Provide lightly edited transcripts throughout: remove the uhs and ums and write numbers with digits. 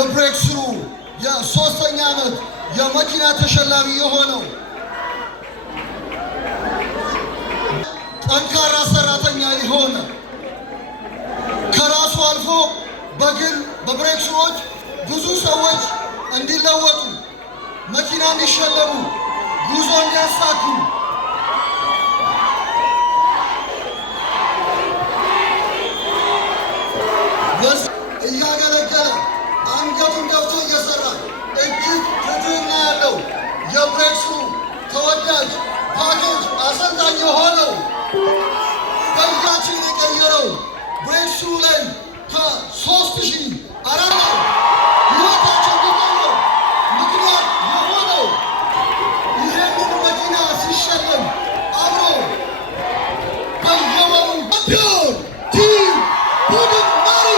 የብሬክስሩ የሶስተኛ ዓመት የመኪና ተሸላሚ የሆነው ጠንካራ ሰራተኛ የሆነ ከራሱ አልፎ በግል በብሬክስሮች ብዙ ሰዎች እንዲለወጡ መኪና እንዲሸለሙ ጉዞ እንዲያሳኩ እያገለገለ አንገቱን ደፍቶ እየሰራ እጅግ ትህትና ያለው የብሬክስሩ ተወዳጅ ፓኬጅ አሰልጣኝ የሆነው በእጃችን የቀየረው ብሬክስሩ ላይ ከ3,400 ሕይወታቸው እንዲቀየር ምክንያት የሆነው ይህንን መኪና ሲሸለም አብሮ በየወሩ ቲም ቡድን መሪ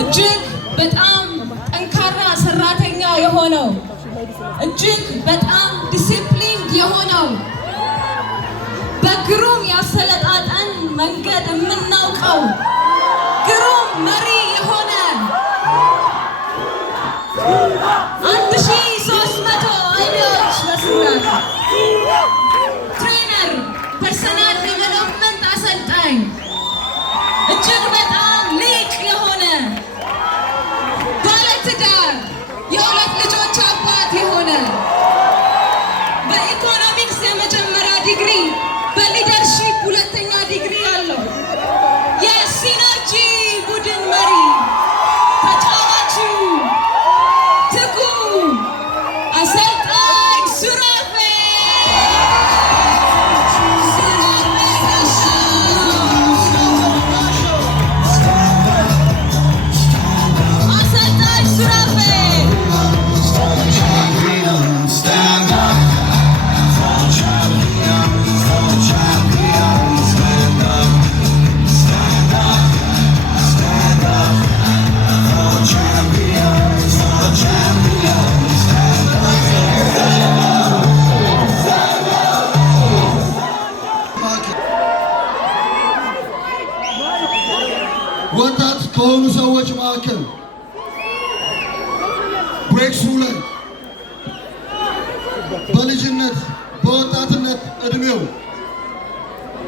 እጅግ በጣም ጠንካራ ሰራተኛ የሆነው እጅግ በጣም ዲሲፕሊን የሆነው በግሩም ያሰለጣጠን መንገድ የምናውቀው ግሩም መሪ የሆነ 1300 አይዲያዎች በስራት ትሬነር ፐርሰናል ዴቨሎፕመንት አሰልጣኝ እጅግ በጣም ሊቅ የሆነ ባለትዳር የሁለት ልጆች አባት የሆነ በኢኮኖሚክስ የመጀመሪያ ዲግሪ በሊደርሺፕ ሁለተኛ ዲግሪ ያለው የሲነርጂ ቡድን መሪ ተጫዋቹ ትጉ አሰልጣኝ ሱራፌል ወጣት ከሆኑ ሰዎች መካከል ብሬክስሩ ላይ በልጅነት በወጣትነት እድሜው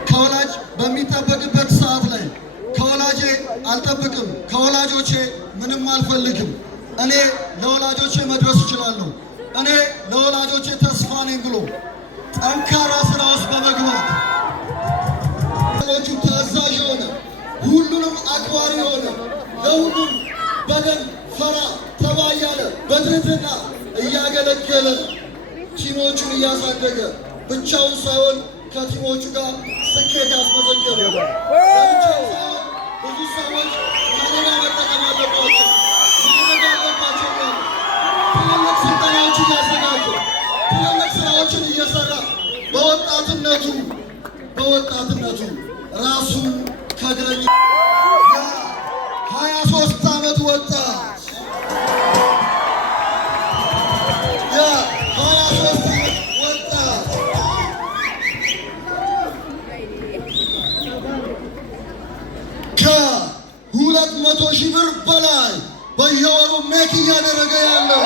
ከወላጅ በሚጠበቅበት ሰዓት ላይ ከወላጄ አልጠብቅም፣ ከወላጆቼ ምንም አልፈልግም፣ እኔ ለወላጆቼ መድረስ እችላለሁ፣ እኔ ለወላጆቼ ተስፋ ነኝ ብሎ ጠንካራ ስራ ውስጥ በመግባት ታዛዥ የሆነ ሁሉንም አክባሪ የሆነ ለሁሉም በደል ፈራ ተባ እያለ በትህትና እያገለገለ ቲሞቹን እያሳደገ ብቻውን ሳይሆን ከቲሞቹ ጋር ስኬት ያስመዘገበ ብቻው ሳይሆን ብዙ ሰዎች ከሌላ መጠቀም አለባቸው ማድረግ አለባቸው ያለ ትልልቅ ስልጠናዎችን እያዘጋጀ ትልልቅ ስራዎችን እየሰራ በወጣትነቱ ራሱን ከእግረኛ የ23 ዓመት ወጣት የ23 ዓመት ወጣት ከ200,000 ብር በላይ በየወሩ ሜክ እያደረገ ያለው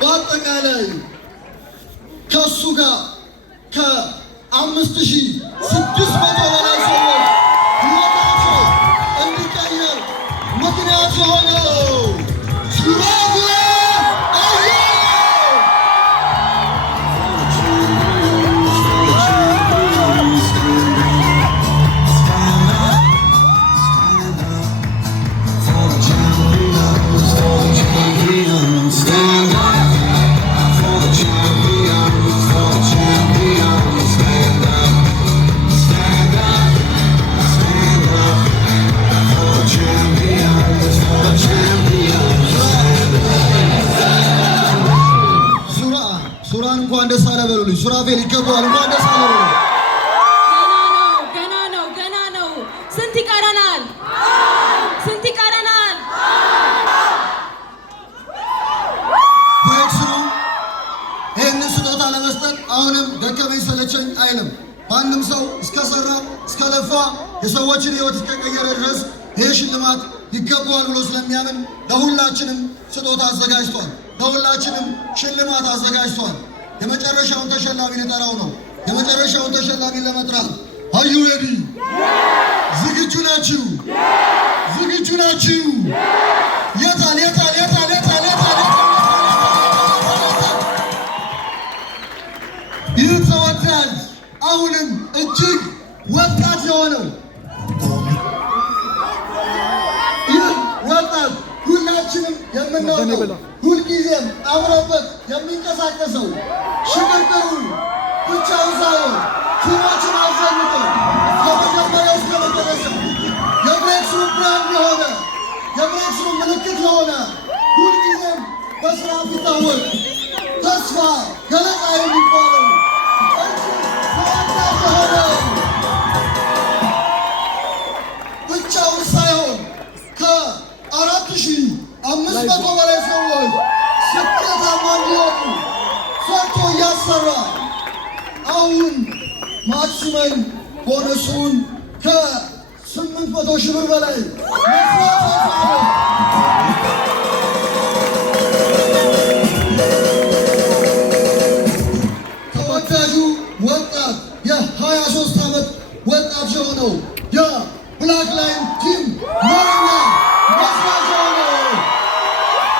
በአጠቃላይ ከሱ ጋር ከ5,600 በላይ ሰዎች ሕይወታቸው እንዲቀየር ምክንያት የሆነው ሱራፌል አያሌው for the champions, አጨብጭቡልኝ። ሱራፌል ይገባዋል። እንኳን ደስ አለው። ገና ነው። ስንት ይቀረናል? ስንት ይቀረናል? ብሬክስሩ ይህንን ስጦታ ለመስጠት አሁንም ደከመኝ ሰለቸኝ አይልም። ማንም ሰው እስከሰራ እስከለፋ የሰዎችን ሕይወት እስከቀየረ ድረስ ይህ ሽልማት ይገባዋል ብሎ ስለሚያምን ለሁላችንም ስጦታ አዘጋጅቷል። ለሁላችንም ሽልማት አዘጋጅቷል። የመጨረሻውን ተሸላሚ ሊጠራው ነው። የመጨረሻውን ተሸላሚ ለመጥራት አዩ ሬዲ? ዝግጁ ናችሁ? ዝግጁ ናችሁ? የታል? ይህ ተወዳጅ አሁንም እጅግ ወጣት የሆነው ይህ ወጣት ሁላችንም የምናውቀው ሁልጊዜም አምሮበት የሚንቀሳቀሰው ሽቅርቅሩን ብቻውን ሳይሆን ቲሞችን አዘንጦ ከመጀመሪያው እስከ መጨረሻው የብሬክስሩ ብራንድ የሆነ የብሬክስሩ ምልክት የሆነ ሁልጊዜም በስራ ቢታወቅ ተስፋ ገለጻ የሚባለው ተወዳጅ የሆነው ብቻውን ሳይሆን ከ4500 በላይ ሰዎች ስኬታማ እንዲወጡ ሰርቶ እያሰራ አሁን ማክሲመም ቦነሱን ከ800 ሺህ ብር በላይ ተወዳጁ ወጣት የ23 ዓመት ወጣት የሆነው የብላክ ላይን ቲም መሪና መስራች የሆነው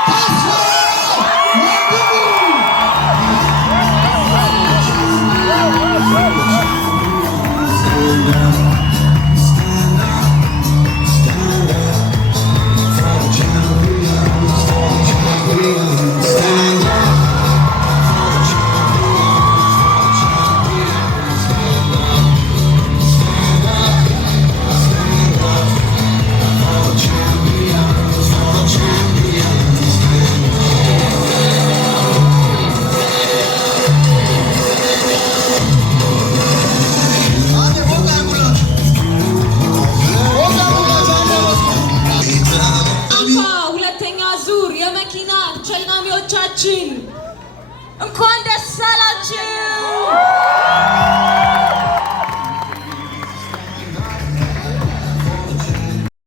ተስፋ ወንድሙ የመኪና ተሸላሚዎቻችን እንኳን ደስ አላችሁ።